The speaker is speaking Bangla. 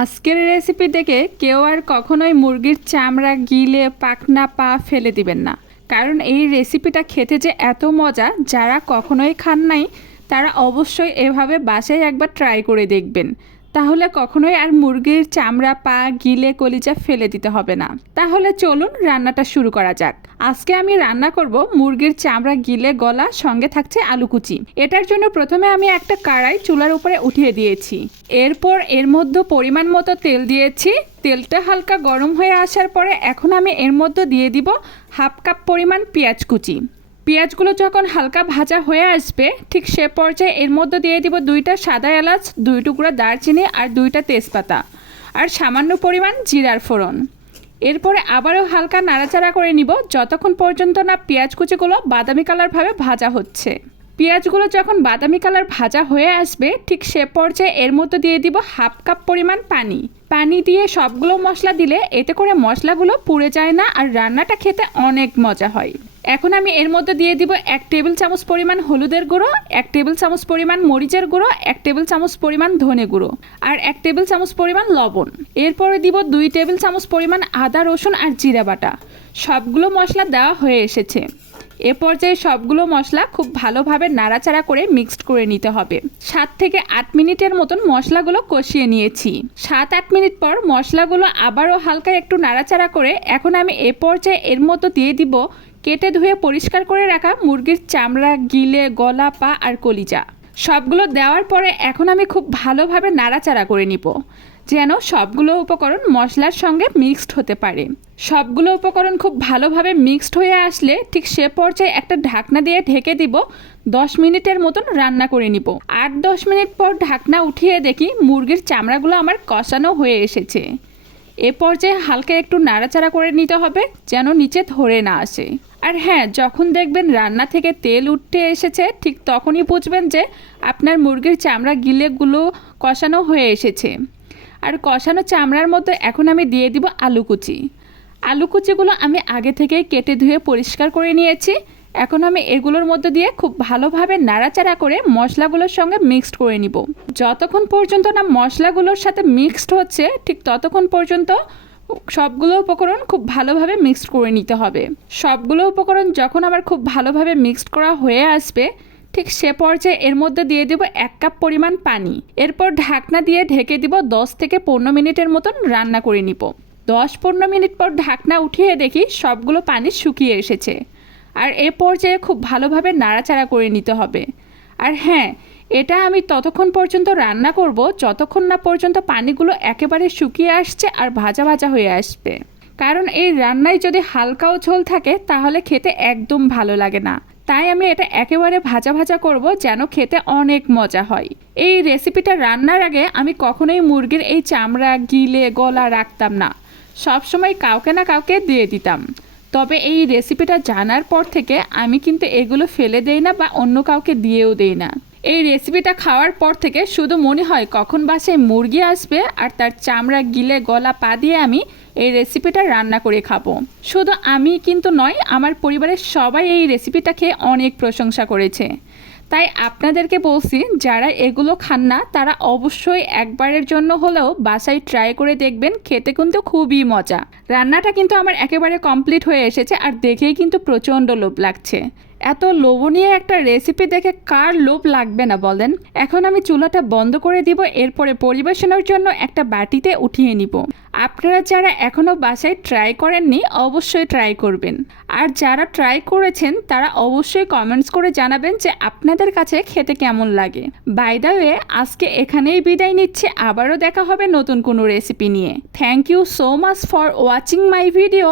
আজকের রেসিপি দেখে কেউ আর কখনোই মুরগির চামড়া, গিলে পাকনা পা ফেলে দিবেন না। কারণ এই রেসিপিটা খেতে যে এত মজা যারা কখনোই খান নাই, তারা অবশ্যই এভাবে বাসায় একবার ট্রাই করে দেখবেন। তাহলে কখনোই আর মুরগির চামড়া, পা, গিলে, কলিজা ফেলে দিতে হবে না। তাহলে চলুন রান্নাটা শুরু করা যাক। আজকে আমি রান্না করব মুরগির চামড়া, গিলে, গলা, সঙ্গে থাকছে আলু কুচি। এটার জন্য প্রথমে আমি একটা কড়াই চুলার উপরে উঠিয়ে দিয়েছি। এরপর এর মধ্যে পরিমাণ মতো তেল দিয়েছি। তেলটা হালকা গরম হয়ে আসার পরে এখন আমি এর মধ্যে দিয়ে দিব হাফ কাপ পরিমাণ পেঁয়াজ কুচি। পেঁয়াজগুলো যখন হালকা ভাজা হয়ে আসবে, ঠিক সে পর্যায়ে এর মধ্যে দিয়ে দিব দুইটা সাদা এলাচ, দুই টুকরা দারচিনি আর দুইটা তেজপাতা আর সামান্য পরিমাণ জিরার ফোড়ন। এরপরে আবারও হালকা নাড়াচাড়া করে নিব যতক্ষণ পর্যন্ত না পেঁয়াজ কুচিগুলো বাদামি কালারভাবে ভাজা হচ্ছে। পেঁয়াজগুলো যখন বাদামি কালার ভাজা হয়ে আসবে, ঠিক সে পর্যায়ে এর মধ্যে দিয়ে দিব হাফ কাপ পরিমাণ পানি। পানি দিয়ে সবগুলো মশলা দিলে এতে করে মশলাগুলো পুড়ে যায় না আর রান্নাটা খেতে অনেক মজা হয়। এখন আমি এর মধ্যে দিয়ে দিব এক টেবিল চামচ পরিমাণ হলুদের গুঁড়ো, এক টেবিল চামচ পরিমাণ মরিচের গুঁড়ো, এক টেবিল চামচ পরিমাণ ধনে গুঁড়ো আর এক টেবিল চামচ পরিমাণ লবণ। এরপরে দিব দুই টেবিল চামচ পরিমাণ আদা, রসুন আর জিরা বাটা। সবগুলো মশলা দেওয়া হয়ে এসেছে। এ পর্যায়ে সবগুলো মশলা খুব ভালোভাবে নাড়াচাড়া করে মিক্সড করে নিতে হবে। সাত থেকে আট মিনিটের মতন মশলাগুলো কষিয়ে নিয়েছি। সাত আট মিনিট পর মশলাগুলো আবারও হালকা একটু নাড়াচাড়া করে এখন আমি এ পর্যায়ে এর মতো দিয়ে দিব কেটে ধুয়ে পরিষ্কার করে রাখা মুরগির চামড়া, গিলে, গলা, পা আর কলিজা। সবগুলো দেওয়ার পরে এখন আমি খুব ভালোভাবে নাড়াচাড়া করে নিব, যেন সবগুলো উপকরণ মশলার সঙ্গে মিক্সড হতে পারে। সবগুলো উপকরণ খুব ভালোভাবে মিক্সড হয়ে আসলে ঠিক সে পর্যায়ে একটা ঢাকনা দিয়ে ঢেকে দিব, দশ মিনিটের মতন রান্না করে নিব। আট দশ মিনিট পর ঢাকনা উঠিয়ে দেখি মুরগির চামড়াগুলো আমার কষানো হয়ে এসেছে। এ পর্যায়ে হালকা একটু নাড়াচাড়া করে নিতে হবে, যেন নিচে ধরে না আসে। আর হ্যাঁ যখন দেখবেন রান্না থেকে তেল উঠতে এসেছে, ঠিক তখনই বুঝবেন যে আপনার মুরগির চামড়া গিলেগুলো কষানো হয়ে এসেছে। আর কষানো চামড়ার মতো এখন আমি দিয়ে দিব আলু কুচি। আলু কুচিগুলো আমি আগে থেকেই কেটে ধুয়ে পরিষ্কার করে নিয়েছি। এখন আমি এগুলোর মধ্যে দিয়ে খুব ভালোভাবে নাড়াচাড়া করে মশলাগুলোর সঙ্গে মিক্সড করে নিব। যতক্ষণ পর্যন্ত না মশলাগুলোর সাথে মিক্সড হচ্ছে, ঠিক ততক্ষণ পর্যন্ত সবগুলো উপকরণ খুব ভালোভাবে মিক্সড করে নিতে হবে। সবগুলো উপকরণ যখন আমার খুব ভালোভাবে মিক্সড করা হয়ে আসবে, ঠিক সে পর্যায়ে এর মধ্যে দিয়ে দেব এক কাপ পরিমাণ পানি। এরপর ঢাকনা দিয়ে ঢেকে দিব দশ থেকে পনেরো মিনিটের মতন রান্না করে নিব। দশ পনেরো মিনিট পর ঢাকনা উঠিয়ে দেখি সবগুলো পানি শুকিয়ে এসেছে। আর এ পর্যায়ে খুব ভালোভাবে নাড়াচাড়া করে নিতে হবে। আর হ্যাঁ এটা আমি ততক্ষণ পর্যন্ত রান্না করব, যতক্ষণ না পর্যন্ত পানিগুলো একেবারে শুকিয়ে আসছে আর ভাজা ভাজা হয়ে আসবে। কারণ এই রান্নায় যদি হালকাও ঝোল থাকে, তাহলে খেতে একদম ভালো লাগে না। তাই আমি এটা একেবারে ভাজা ভাজা করব যেন খেতে অনেক মজা হয়। এই রেসিপিটা রান্নার আগে আমি কখনোই মুরগির এই চামড়া, গিলে, গলা রাখতাম না। সবসময় কাউকে না কাউকে দিয়ে দিতাম। তবে এই রেসিপিটা জানার পর থেকে আমি কিন্তু এগুলো ফেলে দেই না বা অন্য কাউকে দিয়েও দেই না। এই রেসিপিটা খাওয়ার পর থেকে শুধু মনে হয় কখন বাসায় মুরগি আসবে আর তার চামড়া গিলে গলা পা দিয়ে আমি এই রেসিপিটা রান্না করে খাব। শুধু আমি কিন্তু নয়, আমার পরিবারের সবাই এই রেসিপিটা খেয়ে অনেক প্রশংসা করেছে। তাই আপনাদেরকে বলছি, যারা এগুলো খান না, তারা অবশ্যই একবারের জন্য হলেও বাসায় ট্রাই করে দেখবেন, খেতে কিন্তু খুবই মজা। রান্নাটা কিন্তু আমার একেবারে কমপ্লিট হয়ে এসেছে আর দেখেই কিন্তু প্রচণ্ড লোভ লাগছে। এত লোভনীয় একটা রেসিপি দেখে কার লোভ লাগবে না বলেন? এখন আমি চুলাটা বন্ধ করে দিব, এরপরে পরিবেশনের জন্য একটা বাটিতে উঠিয়ে নিব। আপনারা যারা এখনও বাসায় ট্রাই করেননি, অবশ্যই ট্রাই করবেন। আর যারা ট্রাই করেছেন, তারা অবশ্যই কমেন্টস করে জানাবেন যে আপনাদের কাছে খেতে কেমন লাগে। বাই দ্য ওয়ে আজকে এখানেই বিদায় নিচ্ছে, আবারও দেখা হবে নতুন কোনো রেসিপি নিয়ে। Thank you so much for watching my video